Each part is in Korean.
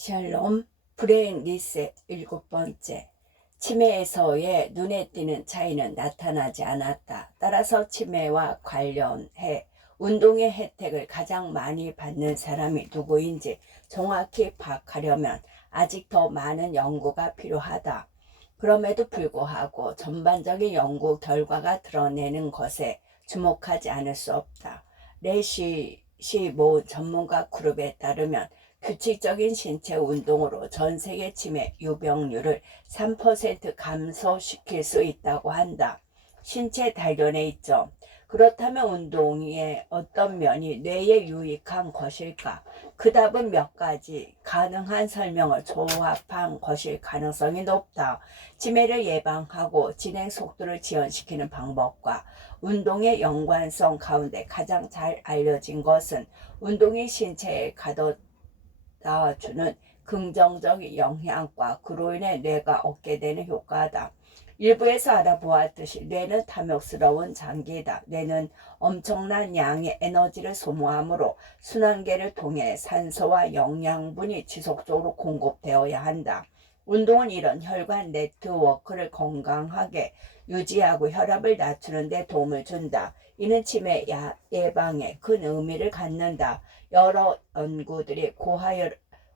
샬롬, 브레인 리셋 7번째. 치매에서의 눈에 띄는 차이는 나타나지 않았다. 따라서 치매와 관련해 운동의 혜택을 가장 많이 받는 사람이 누구인지 정확히 파악하려면 아직 더 많은 연구가 필요하다. 그럼에도 불구하고 전반적인 연구 결과가 드러내는 것에 주목하지 않을 수 없다. 레시시 모은 전문가 그룹에 따르면 규칙적인 신체 운동으로 전 세계 치매 유병률을 3% 감소시킬 수 있다고 한다. 신체 단련에 있죠. 그렇다면 운동의 어떤 면이 뇌에 유익한 것일까? 그 답은 몇 가지 가능한 설명을 조합한 것일 가능성이 높다. 치매를 예방하고 진행 속도를 지연시키는 방법과 운동의 연관성 가운데 가장 잘 알려진 것은 운동이 신체에 가져다주는 긍정적인 영향과 그로 인해 뇌가 얻게 되는 효과다. 일부에서 알아보았듯이 뇌는 탐욕스러운 장기이다. 뇌는 엄청난 양의 에너지를 소모하므로 순환계를 통해 산소와 영양분이 지속적으로 공급되어야 한다. 운동은 이런 혈관 네트워크를 건강하게 유지하고 혈압을 낮추는 데 도움을 준다. 이는 치매 예방에 큰 의미를 갖는다. 여러 연구들이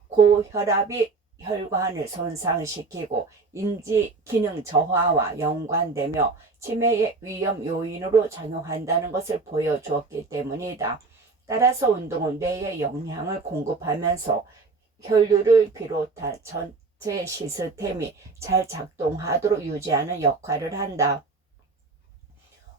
고혈압이 혈관을 손상시키고 인지 기능 저하와 연관되며 치매의 위험 요인으로 작용한다는 것을 보여주었기 때문이다. 따라서 운동은 뇌에 영양을 공급하면서 혈류를 비롯한 전체 시스템이 잘 작동하도록 유지하는 역할을 한다.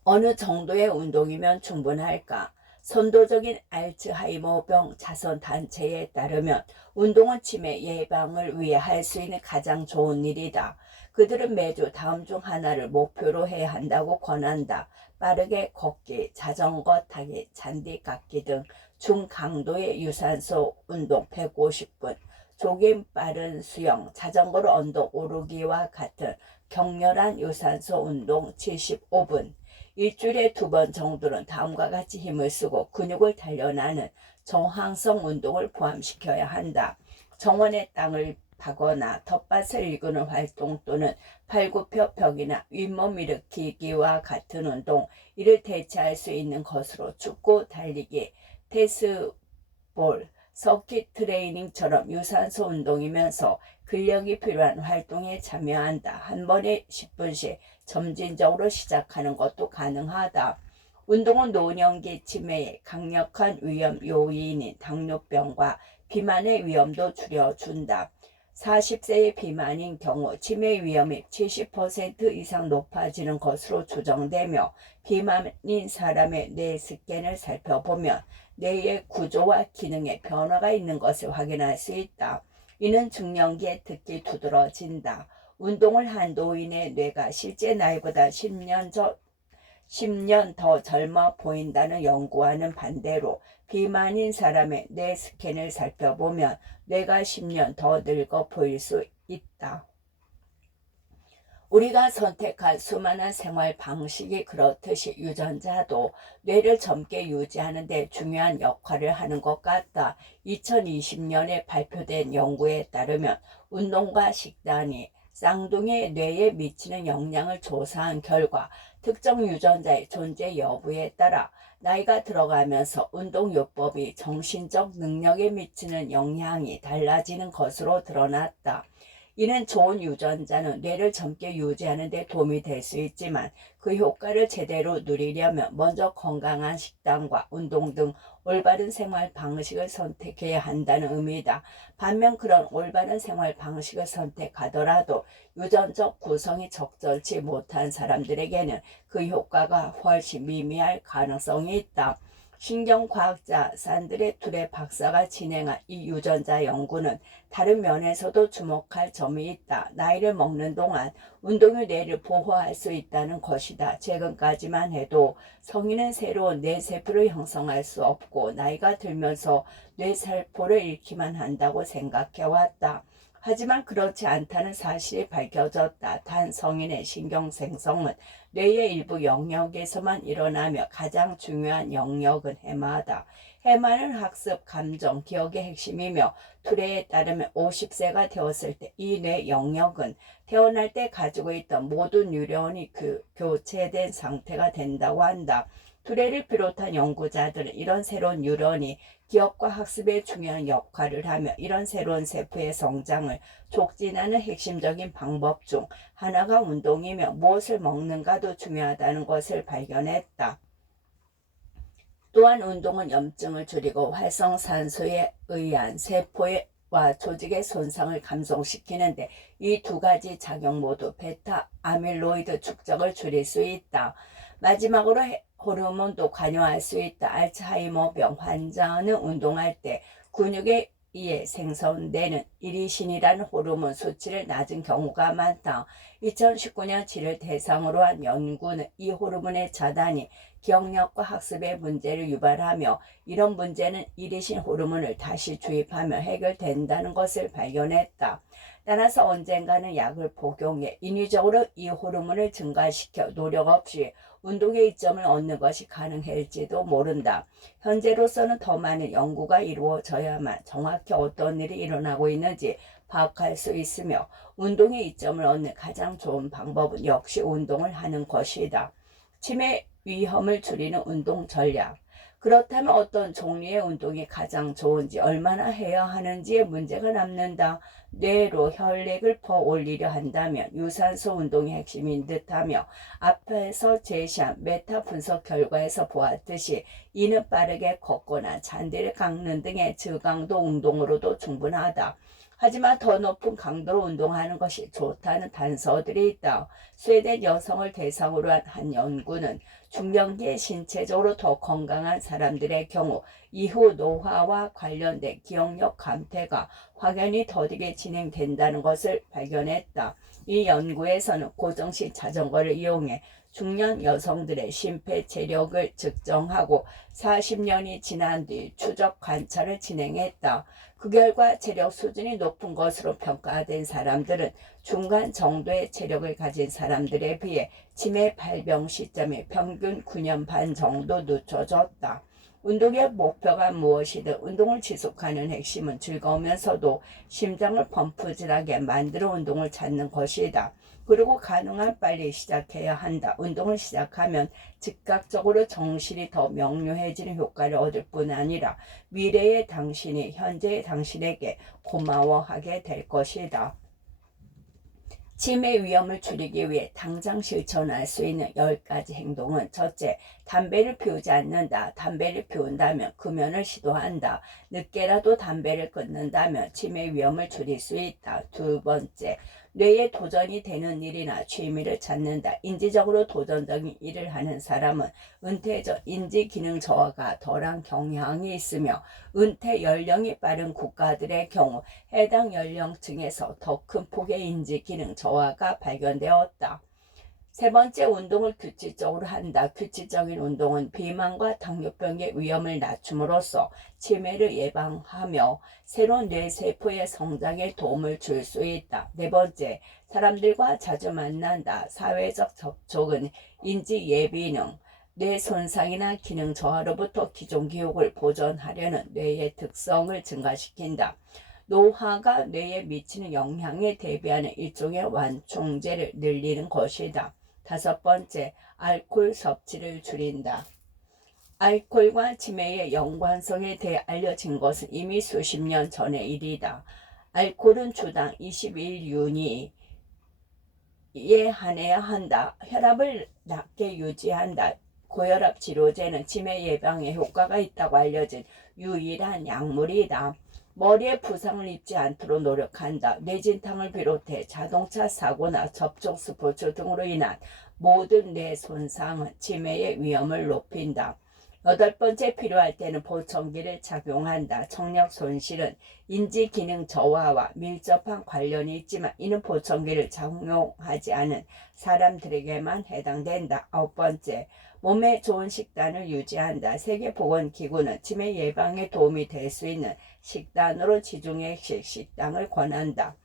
어느 정도의 운동이면 충분할까? 선도적인 알츠하이머병 자선단체에 따르면 운동은 치매 예방을 위해 할 수 있는 가장 좋은 일이다. 그들은 매주 다음 중 하나를 목표로 해야 한다고 권한다. 빠르게 걷기, 자전거 타기, 잔디 깎기 등 중강도의 유산소 운동 150분, 조깅, 빠른 수영, 자전거로 언덕 오르기와 같은 격렬한 유산소 운동 75분, 일주일에 2번 정도는 다음과 같이 힘을 쓰고 근육을 단련하는 저항성 운동을 포함시켜야 한다. 정원의 땅을 파거나 텃밭을 일구는 활동 또는 팔굽혀 펴기나 윗몸 일으키기와 같은 운동, 이를 대체할 수 있는 것으로 축구, 달리기, 테스볼, 서킷 트레이닝처럼 유산소 운동이면서 근력이 필요한 활동에 참여한다. 한 번에 10분씩 점진적으로 시작하는 것도 가능하다. 운동은 노년기 치매의 강력한 위험 요인인 당뇨병과 비만의 위험도 줄여준다. 40세의 비만인 경우 치매 위험이 70% 이상 높아지는 것으로 추정되며, 비만인 사람의 뇌 스캔을 살펴보면 뇌의 구조와 기능에 변화가 있는 것을 확인할 수 있다. 이는 중년기에 특히 두드러진다. 운동을 한 노인의 뇌가 실제 나이보다 10년 더 젊어 보인다는 연구와는 반대로 비만인 사람의 뇌 스캔을 살펴보면 뇌가 10년 더 늙어 보일 수 있다. 우리가 선택한 수많은 생활 방식이 그렇듯이 유전자도 뇌를 젊게 유지하는 데 중요한 역할을 하는 것 같다. 2020년에 발표된 연구에 따르면 운동과 식단이 쌍둥이의 뇌에 미치는 영향을 조사한 결과 특정 유전자의 존재 여부에 따라 나이가 들어가면서 운동요법이 정신적 능력에 미치는 영향이 달라지는 것으로 드러났다. 이는 좋은 유전자는 뇌를 젊게 유지하는 데 도움이 될 수 있지만 그 효과를 제대로 누리려면 먼저 건강한 식단과 운동 등 올바른 생활 방식을 선택해야 한다는 의미다. 반면 그런 올바른 생활 방식을 선택하더라도 유전적 구성이 적절치 못한 사람들에게는 그 효과가 훨씬 미미할 가능성이 있다. 신경과학자 산드레 툴의 박사가 진행한 이 유전자 연구는 다른 면에서도 주목할 점이 있다. 나이를 먹는 동안 운동이 뇌를 보호할 수 있다는 것이다. 최근까지만 해도 성인은 새로운 뇌세포를 형성할 수 없고 나이가 들면서 뇌세포를 잃기만 한다고 생각해왔다. 하지만 그렇지 않다는 사실이 밝혀졌다. 단 성인의 신경생성은 뇌의 일부 영역에서만 일어나며 가장 중요한 영역은 해마다. 해마는 학습, 감정, 기억의 핵심이며 투레에 따르면 50세가 되었을 때 이 뇌 영역은 태어날 때 가지고 있던 모든 뉴런이 교체된 상태가 된다고 한다. 투레를 비롯한 연구자들은 이런 새로운 뉴런이 기억과 학습에 중요한 역할을 하며 이런 새로운 세포의 성장을 촉진하는 핵심적인 방법 중 하나가 운동이며 무엇을 먹는가도 중요하다는 것을 발견했다. 또한 운동은 염증을 줄이고 활성산소에 의한 세포와 조직의 손상을 감소시키는데 이 두 가지 작용 모두 베타 아밀로이드 축적을 줄일 수 있다. 마지막으로 호르몬도 관여할 수 있다. 알츠하이머병 환자는 운동할 때 근육에 의해 생성되는 이리신이라는 호르몬 수치를 낮은 경우가 많다. 2019년 질을 대상으로 한 연구는 이 호르몬의 차단이 기억력과 학습의 문제를 유발하며 이런 문제는 이리신 호르몬을 다시 주입하며 해결된다는 것을 발견했다. 따라서 언젠가는 약을 복용해 인위적으로 이 호르몬을 증가시켜 노력 없이 운동의 이점을 얻는 것이 가능할지도 모른다. 현재로서는 더 많은 연구가 이루어져야만 정확히 어떤 일이 일어나고 있는지 파악할 수 있으며 운동의 이점을 얻는 가장 좋은 방법은 역시 운동을 하는 것이다. 치매 위험을 줄이는 운동 전략. 그렇다면 어떤 종류의 운동이 가장 좋은지 얼마나 해야 하는지의 문제가 남는다. 뇌로 혈액을 퍼올리려 한다면 유산소 운동이 핵심인 듯하며 앞에서 제시한 메타 분석 결과에서 보았듯이 이는 빠르게 걷거나 잔디를 깎는 등의 저강도 운동으로도 충분하다. 하지만 더 높은 강도로 운동하는 것이 좋다는 단서들이 있다. 스웨덴 여성을 대상으로 한 연구는 중년기에 신체적으로 더 건강한 사람들의 경우 이후 노화와 관련된 기억력 감퇴가 확연히 더디게 진행된다는 것을 발견했다. 이 연구에서는 고정식 자전거를 이용해 중년 여성들의 심폐체력을 측정하고 40년이 지난 뒤 추적 관찰을 진행했다. 그 결과 체력 수준이 높은 것으로 평가된 사람들은 중간 정도의 체력을 가진 사람들에 비해 치매 발병 시점이 평균 9년 반 정도 늦춰졌다. 운동의 목표가 무엇이든 운동을 지속하는 핵심은 즐거우면서도 심장을 펌프질하게 만들어 운동을 찾는 것이다. 그리고 가능한 빨리 시작해야 한다. 운동을 시작하면 즉각적으로 정신이 더 명료해지는 효과를 얻을 뿐 아니라 미래의 당신이 현재의 당신에게 고마워하게 될 것이다. 치매 위험을 줄이기 위해 당장 실천할 수 있는 10가지 행동은 첫째, 담배를 피우지 않는다. 담배를 피운다면 금연을 시도한다. 늦게라도 담배를 끊는다면 치매 위험을 줄일 수 있다. 두 번째, 뇌에 도전이 되는 일이나 취미를 찾는다. 인지적으로 도전적인 일을 하는 사람은 은퇴 전 인지 기능 저하가 덜한 경향이 있으며 은퇴 연령이 빠른 국가들의 경우 해당 연령층에서 더 큰 폭의 인지 기능 저하가 발견되었다. 세 번째, 운동을 규칙적으로 한다. 규칙적인 운동은 비만과 당뇨병의 위험을 낮춤으로써 치매를 예방하며 새로운 뇌세포의 성장에 도움을 줄 수 있다. 네 번째, 사람들과 자주 만난다. 사회적 접촉은 인지 예비능, 뇌 손상이나 기능 저하로부터 기존 기억을 보존하려는 뇌의 특성을 증가시킨다. 노화가 뇌에 미치는 영향에 대비하는 일종의 완충제를 늘리는 것이다. 다섯 번째, 알코올 섭취를 줄인다. 알코올과 치매의 연관성에 대해 알려진 것은 이미 수십 년 전의 일이다. 알코올은 주당 21유니에 한해야 한다. 혈압을 낮게 유지한다. 고혈압 치료제는 치매 예방에 효과가 있다고 알려진 유일한 약물이다. 머리에 부상을 입지 않도록 노력한다. 뇌진탕을 비롯해 자동차 사고나 접촉 스포츠 등으로 인한 모든 뇌 손상은 치매의 위험을 높인다. 여덟 번째, 필요할 때는 보청기를 착용한다. 청력 손실은 인지 기능 저하와 밀접한 관련이 있지만 이는 보청기를 착용하지 않은 사람들에게만 해당된다. 아홉 번째, 몸에 좋은 식단을 유지한다. 세계보건기구는 치매 예방에 도움이 될 수 있는 식단으로 지중해식 식당을 권한다.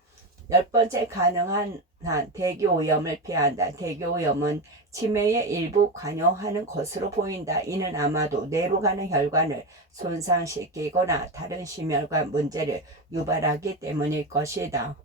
10번째, 가능한 한 대기오염을 피한다. 대기오염은 치매에 일부 관여하는 것으로 보인다. 이는 아마도 뇌로 가는 혈관을 손상시키거나 다른 심혈관 문제를 유발하기 때문일 것이다.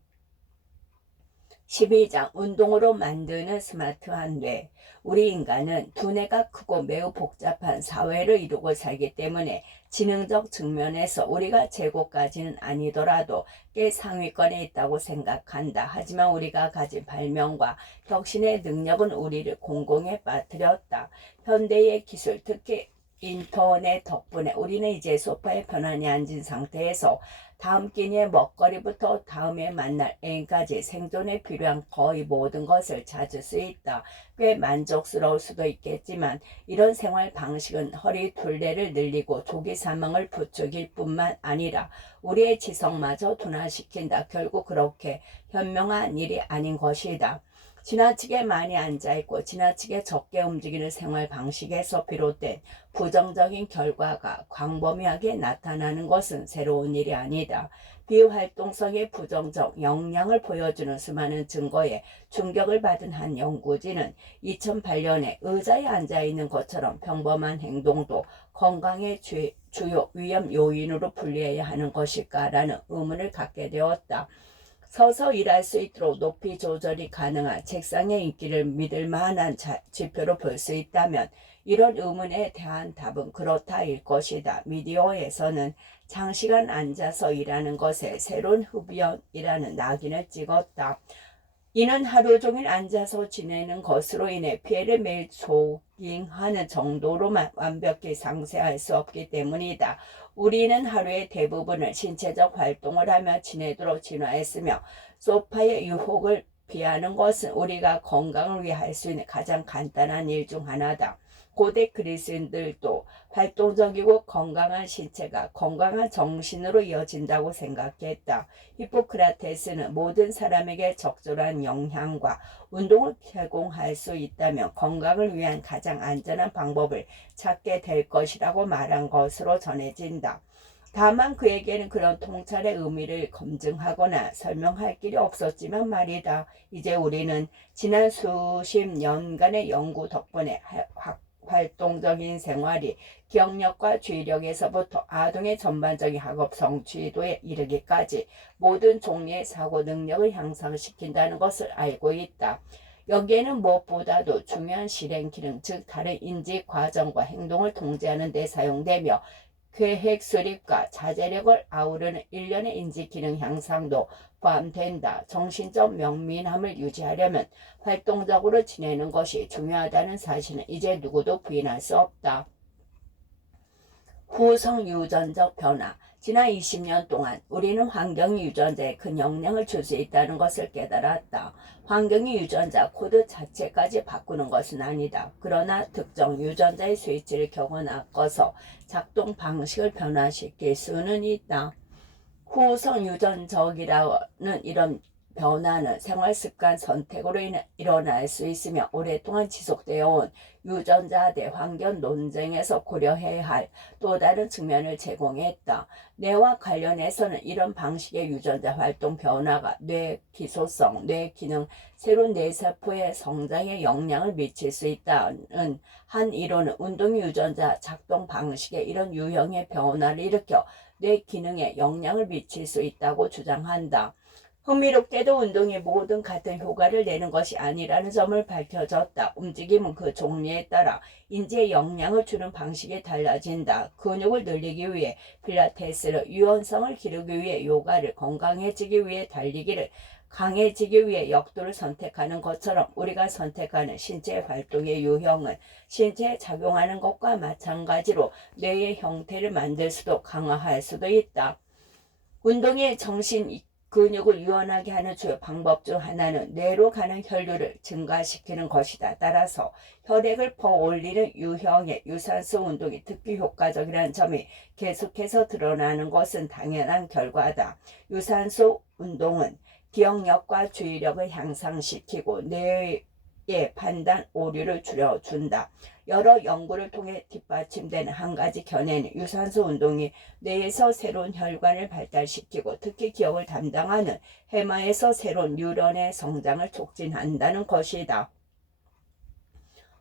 12장, 운동으로 만드는 스마트한 뇌. 우리 인간은 두뇌가 크고 매우 복잡한 사회를 이루고 살기 때문에 지능적 측면에서 우리가 최고까지는 아니더라도 꽤 상위권에 있다고 생각한다. 하지만 우리가 가진 발명과 혁신의 능력은 우리를 공공에 빠뜨렸다. 현대의 기술, 특히 인터넷 덕분에 우리는 이제 소파에 편안히 앉은 상태에서 다음 끼니의 먹거리부터 다음에 만날 애인까지 생존에 필요한 거의 모든 것을 찾을 수 있다. 꽤 만족스러울 수도 있겠지만 이런 생활 방식은 허리 둘레를 늘리고 조기 사망을 부추길 뿐만 아니라 우리의 지성마저 둔화시킨다. 결국 그렇게 현명한 일이 아닌 것이다. 지나치게 많이 앉아있고 지나치게 적게 움직이는 생활 방식에서 비롯된 부정적인 결과가 광범위하게 나타나는 것은 새로운 일이 아니다. 비활동성의 부정적 영향을 보여주는 수많은 증거에 충격을 받은 한 연구진은 2008년에 의자에 앉아있는 것처럼 평범한 행동도 건강의 주요 위험 요인으로 분류해야 하는 것일까라는 의문을 갖게 되었다. 서서 일할 수 있도록 높이 조절이 가능한 책상의 인기를 믿을 만한 지표로 볼 수 있다면 이런 의문에 대한 답은 그렇다일 것이다. 미디어에서는 장시간 앉아서 일하는 것에 새로운 흡연이라는 낙인을 찍었다. 이는 하루 종일 앉아서 지내는 것으로 인해 피해를 매일 조깅하는 정도로만 완벽히 상쇄할 수 없기 때문이다. 우리는 하루의 대부분을 신체적 활동을 하며 지내도록 진화했으며 소파의 유혹을 피하는 것은 우리가 건강을 위해 할 수 있는 가장 간단한 일 중 하나다. 고대 그리스인들도 활동적이고 건강한 신체가 건강한 정신으로 이어진다고 생각했다. 히포크라테스는 모든 사람에게 적절한 영양과 운동을 제공할 수 있다면 건강을 위한 가장 안전한 방법을 찾게 될 것이라고 말한 것으로 전해진다. 다만 그에게는 그런 통찰의 의미를 검증하거나 설명할 길이 없었지만 말이다. 이제 우리는 지난 수십 년간의 연구 덕분에 활동적인 생활이 기억력과 주의력에서부터 아동의 전반적인 학업 성취도에 이르기까지 모든 종류의 사고 능력을 향상시킨다는 것을 알고 있다. 여기에는 무엇보다도 중요한 실행 기능, 즉 다른 인지 과정과 행동을 통제하는 데 사용되며 계획 수립과 자제력을 아우르는 일련의 인지 기능 향상도 포함된다. 정신적 명민함을 유지하려면 활동적으로 지내는 것이 중요하다는 사실은 이제 누구도 부인할 수 없다. 후성 유전적 변화. 지난 20년 동안 우리는 환경이 유전자에 큰 영향을 줄 수 있다는 것을 깨달았다. 환경이 유전자 코드 자체까지 바꾸는 것은 아니다. 그러나 특정 유전자의 스위치를 켜거나 꺼서 작동 방식을 변화시킬 수는 있다. 후성 유전적이라는 이런 변화는 생활습관 선택으로 일어날 수 있으며 오랫동안 지속되어 온 유전자 대 환경 논쟁에서 고려해야 할 또 다른 측면을 제공했다. 뇌와 관련해서는 이런 방식의 유전자 활동 변화가 뇌 기소성, 뇌 기능, 새로운 뇌세포의 성장에 영향을 미칠 수 있다는 한 이론은 운동 유전자 작동 방식에 이런 유형의 변화를 일으켜 뇌 기능에 영향을 미칠 수 있다고 주장한다. 흥미롭게도 운동이 모든 같은 효과를 내는 것이 아니라는 점을 밝혀졌다. 움직임은 그 종류에 따라 인지에 영향을 주는 방식이 달라진다. 근육을 늘리기 위해 필라테스를, 유연성을 기르기 위해 요가를, 건강해지기 위해 달리기를, 강해지기 위해 역도를 선택하는 것처럼 우리가 선택하는 신체 활동의 유형은 신체에 작용하는 것과 마찬가지로 뇌의 형태를 만들 수도 강화할 수도 있다. 운동의 정신 근육을 유연하게 하는 주요 방법 중 하나는 뇌로 가는 혈류를 증가시키는 것이다. 따라서 혈액을 퍼올리는 유형의 유산소 운동이 특히 효과적이라는 점이 계속해서 드러나는 것은 당연한 결과다. 유산소 운동은 기억력과 주의력을 향상시키고 뇌의 판단 오류를 줄여준다. 여러 연구를 통해 뒷받침되는 한 가지 견해는 유산소 운동이 뇌에서 새로운 혈관을 발달시키고 특히 기억을 담당하는 해마에서 새로운 뉴런의 성장을 촉진한다는 것이다.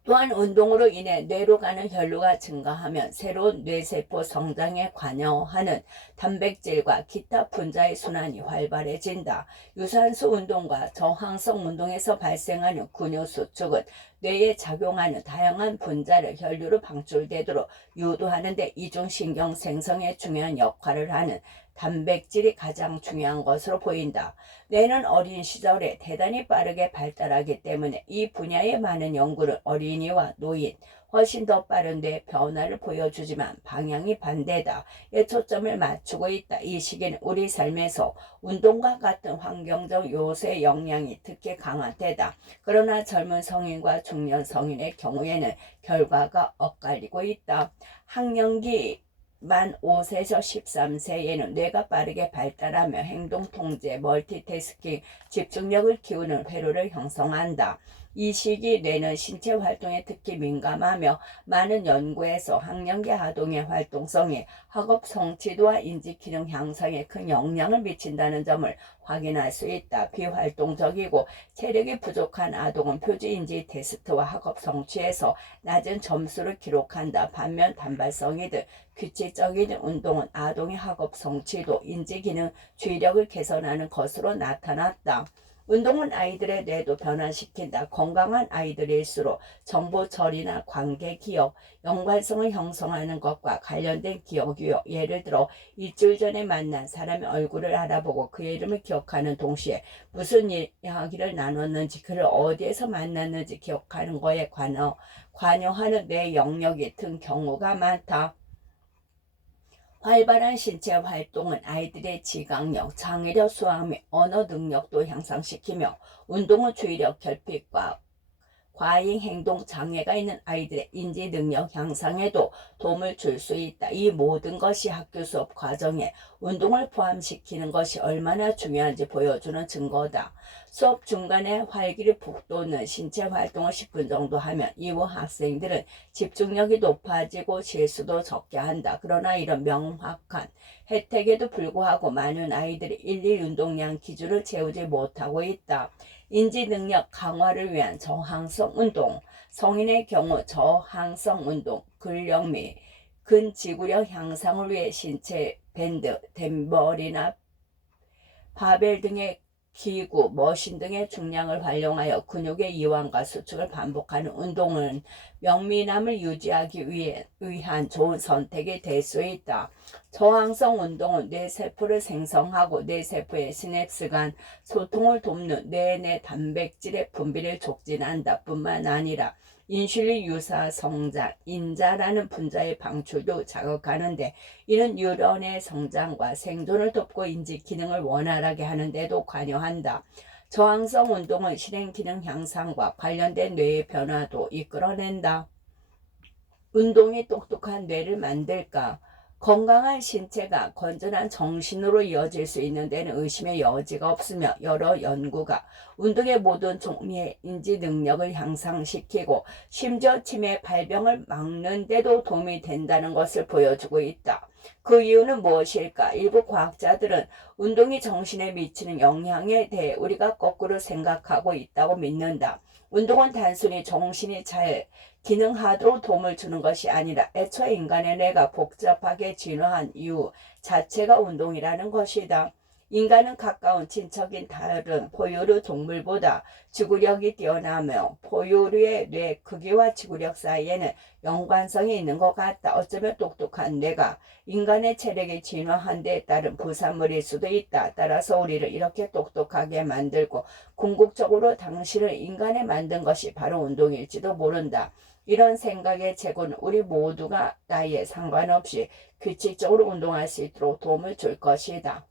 또한 운동으로 인해 뇌로 가는 혈류가 증가하면 새로운 뇌세포 성장에 관여하는 단백질과 기타 분자의 순환이 활발해진다. 유산소 운동과 저항성 운동에서 발생하는 근육 수축은 뇌에 작용하는 다양한 분자를 혈류로 방출되도록 유도하는 데 이중신경 생성에 중요한 역할을 하는 단백질이 가장 중요한 것으로 보인다. 뇌는 어린 시절에 대단히 빠르게 발달하기 때문에 이 분야의 많은 연구는 어린이와 노인, 훨씬 더 빠른 뇌 변화를 보여주지만 방향이 반대다. 에 초점을 맞추고 있다. 이 시기는 우리 삶에서 운동과 같은 환경적 요소의 영향이 특히 강한 때다. 그러나 젊은 성인과 중년 성인의 경우에는 결과가 엇갈리고 있다. 학령기 만 5세에서 13세에는 뇌가 빠르게 발달하며 행동 통제, 멀티태스킹, 집중력을 키우는 회로를 형성한다. 이 시기 뇌는 신체 활동에 특히 민감하며 많은 연구에서 학령기 아동의 활동성이 학업 성취도와 인지 기능 향상에 큰 영향을 미친다는 점을 확인할 수 있다. 비활동적이고 체력이 부족한 아동은 표지인지 테스트와 학업 성취에서 낮은 점수를 기록한다. 반면 단발성이든 규칙적인 운동은 아동의 학업 성취도, 인지기능, 주의력을 개선하는 것으로 나타났다. 운동은 아이들의 뇌도 변화시킨다. 건강한 아이들일수록 정보 처리나 관계 기억, 연관성을 형성하는 것과 관련된 기억 유형, 예를 들어 일주일 전에 만난 사람의 얼굴을 알아보고 그의 이름을 기억하는 동시에 무슨 이야기를 나눴는지, 그를 어디에서 만났는지 기억하는 거에 관여하는 뇌 영역이 든 경우가 많다. 활발한 신체 활동은 아이들의 지각력, 창의력, 수학 및 언어 능력도 향상시키며 운동은 주의력 결핍과 과잉 행동 장애가 있는 아이들의 인지 능력 향상에도 도움을 줄 수 있다. 이 모든 것이 학교 수업 과정에 운동을 포함시키는 것이 얼마나 중요한지 보여주는 증거다. 수업 중간에 활기를 북돋는 신체 활동을 10분 정도 하면 이후 학생들은 집중력이 높아지고 실수도 적게 한다. 그러나 이런 명확한 혜택에도 불구하고 많은 아이들이 일일 운동량 기준을 채우지 못하고 있다. 인지능력 강화를 위한 저항성 운동, 성인의 경우 저항성 운동, 근력 및 근지구력 향상을 위해 신체 밴드, 덤벨이나 바벨 등의 기구, 머신 등의 중량을 활용하여 근육의 이완과 수축을 반복하는 운동은 명민함을 유지하기 위한 좋은 선택이 될 수 있다. 저항성 운동은 뇌세포를 생성하고 뇌세포의 시냅스 간 소통을 돕는 뇌내 단백질의 분비를 촉진한다 뿐만 아니라 인슐린 유사 성장, 인자라는 분자의 방출도 자극하는데 이는 뉴런의 성장과 생존을 돕고 인지 기능을 원활하게 하는 데도 관여한다. 저항성 운동은 실행 기능 향상과 관련된 뇌의 변화도 이끌어낸다. 운동이 똑똑한 뇌를 만들까? 건강한 신체가 건전한 정신으로 이어질 수 있는 데는 의심의 여지가 없으며 여러 연구가 운동의 모든 종류의 인지 능력을 향상시키고 심지어 치매 발병을 막는 데도 도움이 된다는 것을 보여주고 있다. 그 이유는 무엇일까? 일부 과학자들은 운동이 정신에 미치는 영향에 대해 우리가 거꾸로 생각하고 있다고 믿는다. 운동은 단순히 정신이 잘 기능하도록 도움을 주는 것이 아니라 애초에 인간의 뇌가 복잡하게 진화한 이유 자체가 운동이라는 것이다. 인간은 가까운 친척인 다른 포유류 동물보다 지구력이 뛰어나며 포유류의 뇌 크기와 지구력 사이에는 연관성이 있는 것 같다. 어쩌면 똑똑한 뇌가 인간의 체력이 진화한 데에 따른 부산물일 수도 있다. 따라서 우리를 이렇게 똑똑하게 만들고 궁극적으로 당신을 인간에 만든 것이 바로 운동일지도 모른다. 이런 생각의 제고는 우리 모두가 나이에 상관없이 규칙적으로 운동할 수 있도록 도움을 줄 것이다.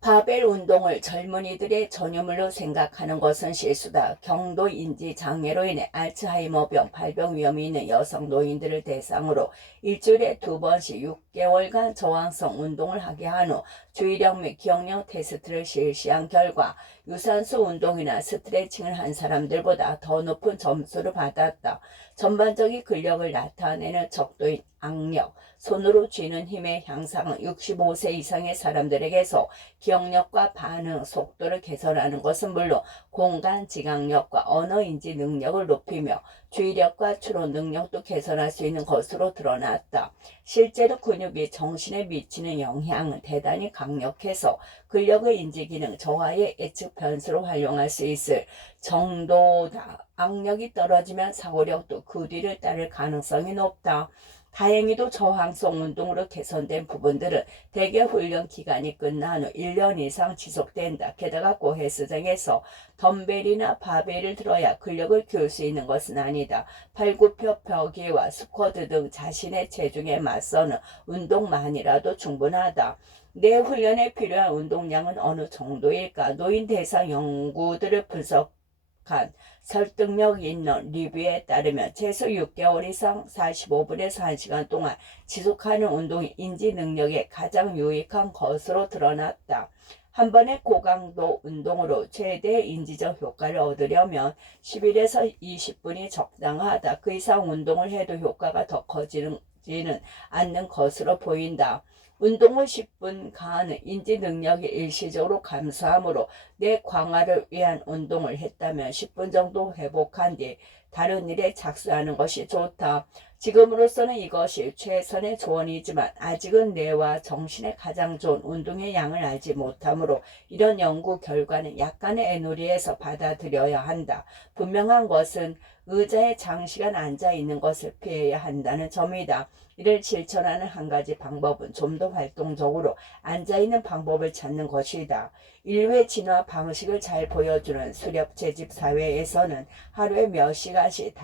바벨 운동을 젊은이들의 전유물로 생각하는 것은 실수다. 경도 인지 장애로 인해 알츠하이머병 발병 위험이 있는 여성 노인들을 대상으로 일주일에 2번씩 6개월간 저항성 운동을 하게 한 후 주의력 및 기억력 테스트를 실시한 결과 유산소 운동이나 스트레칭을 한 사람들보다 더 높은 점수를 받았다. 전반적인 근력을 나타내는 척도인 악력, 손으로 쥐는 힘의 향상은 65세 이상의 사람들에게서 기억력과 반응 속도를 개선하는 것은 물론 공간 지각력과 언어 인지 능력을 높이며 주의력과 추론 능력도 개선할 수 있는 것으로 드러났다. 실제로 근육이 정신에 미치는 영향은 대단히 강력해서 근력의 인지 기능 저하의 예측 변수로 활용할 수 있을 정도다. 악력이 떨어지면 사고력도 그 뒤를 따를 가능성이 높다. 다행히도 저항성 운동으로 개선된 부분들은 대개 훈련 기간이 끝난 후 1년 이상 지속된다. 게다가 고 헬스장에서 덤벨이나 바벨을 들어야 근력을 키울 수 있는 것은 아니다. 팔굽혀 펴기와 스쿼트 등 자신의 체중에 맞서는 운동만이라도 충분하다. 내 훈련에 필요한 운동량은 어느 정도일까? 노인 대상 연구들을 분석한 설득력 있는 리뷰에 따르면 최소 6개월 이상 45분에서 1시간 동안 지속하는 운동이 인지 능력에 가장 유익한 것으로 드러났다. 한 번의 고강도 운동으로 최대 인지적 효과를 얻으려면 10일에서 20분이 적당하다. 그 이상 운동을 해도 효과가 더 커지지는 않는 것으로 보인다. 운동을 10분간 인지 능력이 일시적으로 감소하므로 뇌 강화를 위한 운동을 했다면 10분 정도 회복한 뒤 다른 일에 착수하는 것이 좋다. 지금으로서는 이것이 최선의 조언이지만 아직은 뇌와 정신에 가장 좋은 운동의 양을 알지 못하므로 이런 연구 결과는 약간의 애누리에서 받아들여야 한다. 분명한 것은 의자에 장시간 앉아 있는 것을 피해야 한다는 점이다. 이를 실천하는 한 가지 방법은 좀 더 활동적으로 앉아있는 방법을 찾는 것이다. 인류의 진화 방식을 잘 보여주는 수렵 채집 사회에서는 하루에 몇 시간씩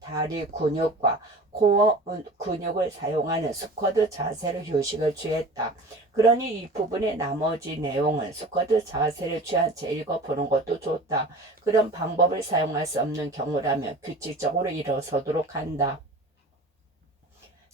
다리 근육과 코어 근육을 사용하는 스쿼트 자세로 휴식을 취했다. 그러니 이 부분의 나머지 내용은 스쿼트 자세를 취한 채 읽어보는 것도 좋다. 그런 방법을 사용할 수 없는 경우라면 규칙적으로 일어서도록 한다.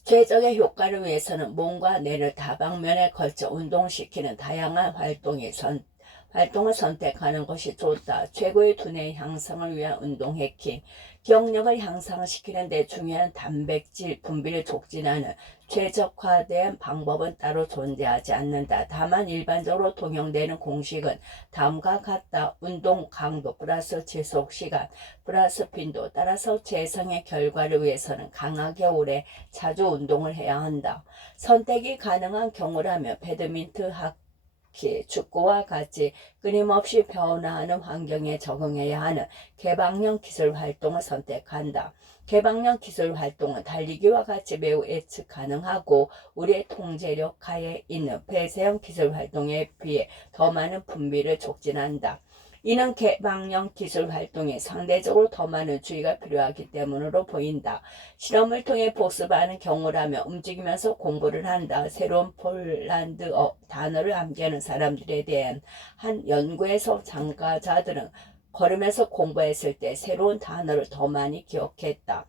최적의 효과를 위해서는 몸과 뇌를 다방면에 걸쳐 운동시키는 다양한 활동을 선택하는 것이 좋다. 최고의 두뇌 향상을 위한 운동 해킹. 기억력을 향상시키는 데 중요한 단백질 분비를 촉진하는 최적화된 방법은 따로 존재하지 않는다. 다만 일반적으로 통용되는 공식은 다음과 같다. 운동 강도 플러스 지속 시간 플러스 빈도. 따라서 최상의 결과를 위해서는 강하게 오래 자주 운동을 해야 한다. 선택이 가능한 경우라면 배드민턴, 축구와 같이 끊임없이 변화하는 환경에 적응해야 하는 개방형 기술 활동을 선택한다. 개방형 기술 활동은 달리기와 같이 매우 예측 가능하고 우리의 통제력 하에 있는 폐쇄형 기술 활동에 비해 더 많은 분비를 촉진한다. 이는 개방형 기술 활동에 상대적으로 더 많은 주의가 필요하기 때문으로 보인다. 실험을 통해 복습하는 경우라면 움직이면서 공부를 한다. 새로운 폴란드어 단어를 암기하는 사람들에 대한 한 연구에서 참가자들은 걸으면서 공부했을 때 새로운 단어를 더 많이 기억했다.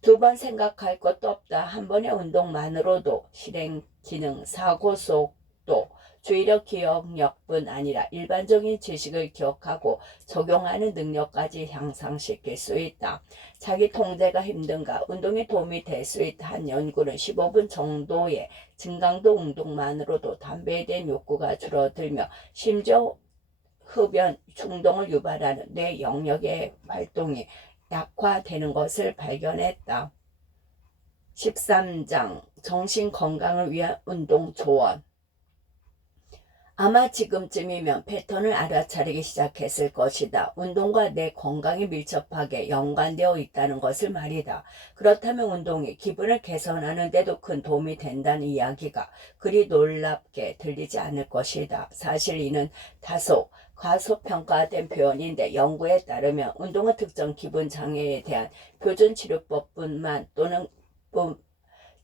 2번 생각할 것도 없다. 한 번의 운동만으로도 실행 기능, 사고 속도, 주의력 기억력뿐 아니라 일반적인 지식을 기억하고 적용하는 능력까지 향상시킬 수 있다. 자기 통제가 힘든가 운동에 도움이 될 수 있다 한 연구는 15분 정도의 증강도 운동만으로도 담배에 대한 욕구가 줄어들며 심지어 흡연 충동을 유발하는 뇌 영역의 활동이 약화되는 것을 발견했다. 13장 정신건강을 위한 운동 조언. 아마 지금쯤이면 패턴을 알아차리기 시작했을 것이다. 운동과 내 건강이 밀접하게 연관되어 있다는 것을 말이다. 그렇다면 운동이 기분을 개선하는 데도 큰 도움이 된다는 이야기가 그리 놀랍게 들리지 않을 것이다. 사실 이는 다소 과소평가된 표현인데 연구에 따르면 운동은 특정 기분 장애에 대한 표준 치료법뿐만 또는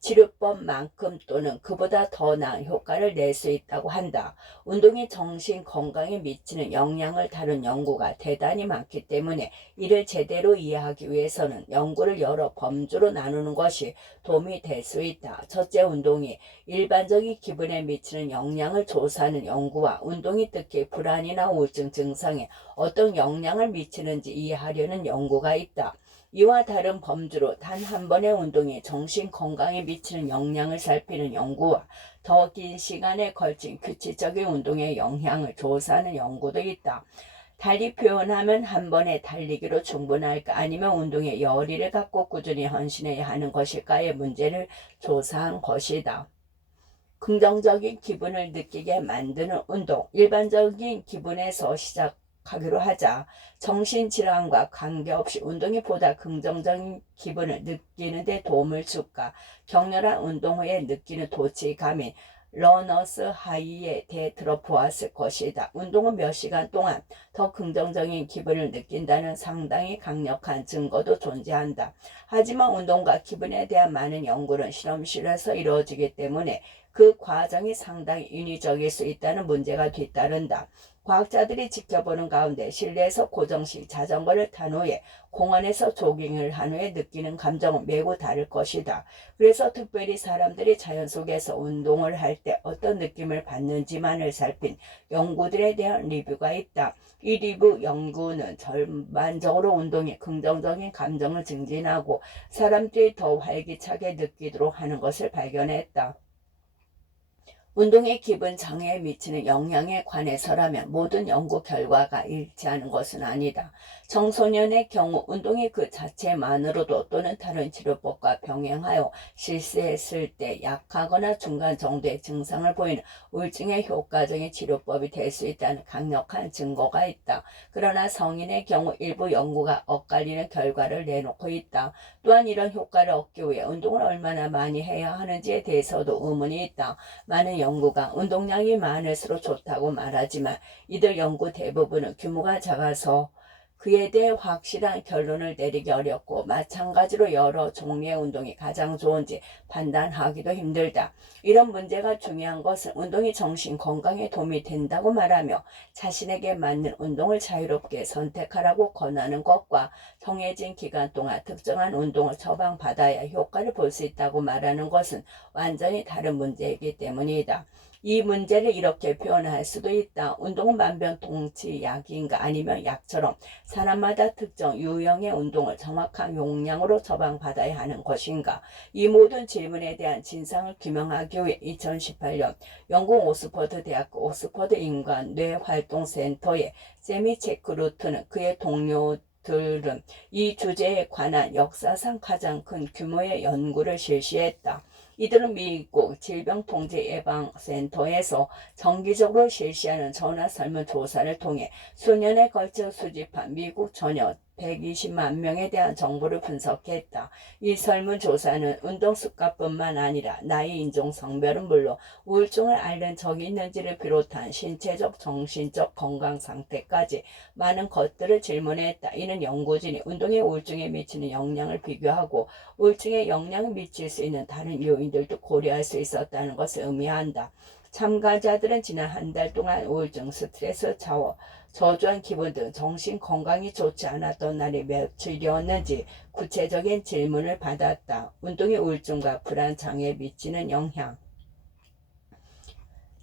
치료법만큼 또는 그보다 더 나은 효과를 낼 수 있다고 한다. 운동이 정신 건강에 미치는 영향을 다룬 연구가 대단히 많기 때문에 이를 제대로 이해하기 위해서는 연구를 여러 범주로 나누는 것이 도움이 될 수 있다. 첫째, 운동이 일반적인 기분에 미치는 영향을 조사하는 연구와 운동이 특히 불안이나 우울증 증상에 어떤 영향을 미치는지 이해하려는 연구가 있다. 이와 다른 범주로 단 한 번의 운동이 정신 건강에 미치는 영향을 살피는 연구와 더 긴 시간에 걸친 규칙적인 운동의 영향을 조사하는 연구도 있다. 달리 표현하면 한 번의 달리기로 충분할까 아니면 운동에 열의를 갖고 꾸준히 헌신해야 하는 것일까의 문제를 조사한 것이다. 긍정적인 기분을 느끼게 만드는 운동. 일반적인 기분에서 시작하기로 하자. 정신질환과 관계없이 운동이 보다 긍정적인 기분을 느끼는 데 도움을 줄까? 격렬한 운동 후에 느끼는 도취감인 러너스 하이에 대해 들어보았을 것이다. 운동은 몇 시간 동안 더 긍정적인 기분을 느낀다는 상당히 강력한 증거도 존재한다. 하지만 운동과 기분에 대한 많은 연구는 실험실에서 이루어지기 때문에 그 과정이 상당히 인위적일 수 있다는 문제가 뒤따른다. 과학자들이 지켜보는 가운데 실내에서 고정식 자전거를 탄 후에 공원에서 조깅을 한 후에 느끼는 감정은 매우 다를 것이다. 그래서 특별히 사람들이 자연 속에서 운동을 할 때 어떤 느낌을 받는지만을 살핀 연구들에 대한 리뷰가 있다. 이 리뷰 연구는 전반적으로 운동이 긍정적인 감정을 증진하고 사람들이 더 활기차게 느끼도록 하는 것을 발견했다. 운동의 기분 장애에 미치는 영향에 관해서라면 모든 연구 결과가 일치하는 것은 아니다. 청소년의 경우 운동이 그 자체만으로도 또는 다른 치료법과 병행하여 실시했을 때 약하거나 중간 정도의 증상을 보이는 우울증의 효과적인 치료법이 될 수 있다는 강력한 증거가 있다. 그러나 성인의 경우 일부 연구가 엇갈리는 결과를 내놓고 있다. 또한 이런 효과를 얻기 위해 운동을 얼마나 많이 해야 하는지에 대해서도 의문이 있다. 많은 연구가 운동량이 많을수록 좋다고 말하지만 이들 연구 대부분은 규모가 작아서 그에 대해 확실한 결론을 내리기 어렵고 마찬가지로 여러 종류의 운동이 가장 좋은지 판단하기도 힘들다. 이런 문제가 중요한 것은 운동이 정신 건강에 도움이 된다고 말하며 자신에게 맞는 운동을 자유롭게 선택하라고 권하는 것과 정해진 기간 동안 특정한 운동을 처방받아야 효과를 볼 수 있다고 말하는 것은 완전히 다른 문제이기 때문이다. 이 문제를 이렇게 표현할 수도 있다. 운동은 만병통치 약인가 아니면 약처럼 사람마다 특정 유형의 운동을 정확한 용량으로 처방받아야 하는 것인가? 이 모든 질문에 대한 진상을 규명하기 위해 2018년 영국 오스퍼드 대학교 오스퍼드 인간 뇌활동센터의 세미 체크 루트는 그의 동료들은 이 주제에 관한 역사상 가장 큰 규모의 연구를 실시했다. 이들은 미국 질병통제예방센터에서 정기적으로 실시하는 전화 설문조사를 통해 수년에 걸쳐 수집한 미국 전역 120만 명에 대한 정보를 분석했다. 이 설문조사는 운동습관뿐만 아니라 나이, 인종, 성별은 물론 우울증을 앓는 적이 있는지를 비롯한 신체적, 정신적 건강 상태까지 많은 것들을 질문했다. 이는 연구진이 운동의 우울증에 미치는 영향을 비교하고 우울증에 영향을 미칠 수 있는 다른 요인들도 고려할 수 있었다는 것을 의미한다. 참가자들은 지난 한 달 동안 우울증, 스트레스, 저조한 기분 등 정신 건강이 좋지 않았던 날이 며칠이었는지 구체적인 질문을 받았다. 운동이 우울증과 불안 장애에 미치는 영향.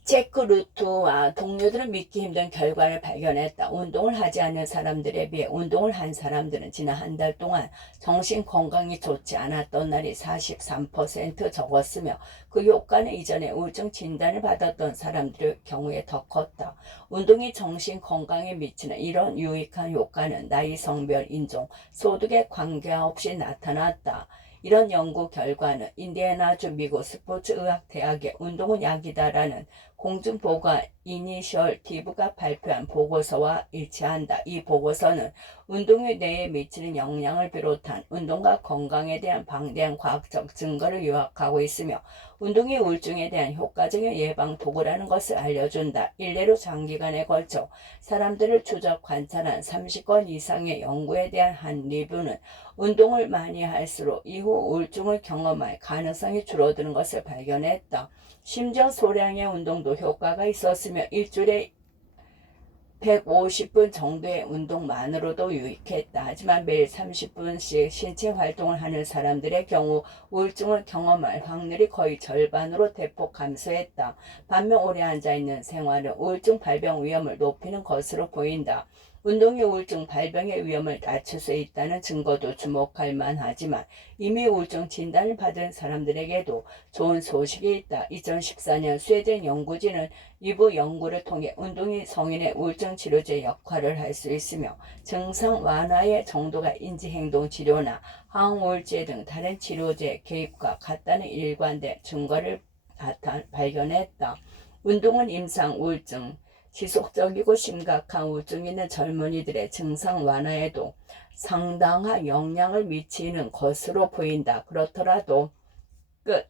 체크 루트와 동료들은 믿기 힘든 결과를 발견했다. 운동을 하지 않는 사람들에 비해 운동을 한 사람들은 지난 한 달 동안 정신 건강이 좋지 않았던 날이 43% 적었으며 그 효과는 이전에 우울증 진단을 받았던 사람들의 경우에 더 컸다. 운동이 정신 건강에 미치는 이런 유익한 효과는 나이, 성별, 인종, 소득에 관계없이 나타났다. 이런 연구 결과는 인디애나주 미국 스포츠의학대학의 운동은 약이다라는 공중보건 이니셔티브가 발표한 보고서와 일치한다. 이 보고서는 운동이 뇌에 미치는 영향을 비롯한 운동과 건강에 대한 방대한 과학적 증거를 요약하고 있으며 운동이 우울증에 대한 효과적인 예방 도구라는 것을 알려준다. 일례로 장기간에 걸쳐 사람들을 추적 관찰한 30건 이상의 연구에 대한 한 리뷰는 운동을 많이 할수록 이후 우울증을 경험할 가능성이 줄어드는 것을 발견했다. 심지어 소량의 운동도 효과가 있었으며 일주일에 150분 정도의 운동만으로도 유익했다. 하지만 매일 30분씩 신체 활동을 하는 사람들의 경우 우울증을 경험할 확률이 거의 절반으로 대폭 감소했다. 반면 오래 앉아있는 생활은 우울증 발병 위험을 높이는 것으로 보인다. 운동이 우울증 발병의 위험을 낮출 수 있다는 증거도 주목할 만하지만 이미 우울증 진단을 받은 사람들에게도 좋은 소식이 있다. 2014년 스웨덴 연구진은 일부 연구를 통해 운동이 성인의 우울증 치료제 역할을 할 수 있으며 증상 완화의 정도가 인지행동 치료나 항우울제 등 다른 치료제 개입과 같다는 일관된 증거를 발견했다. 운동은 임상 우울증, 지속적이고 심각한 우울증이 있는 젊은이들의 증상 완화에도 상당한 영향을 미치는 것으로 보인다. 그렇더라도 끝.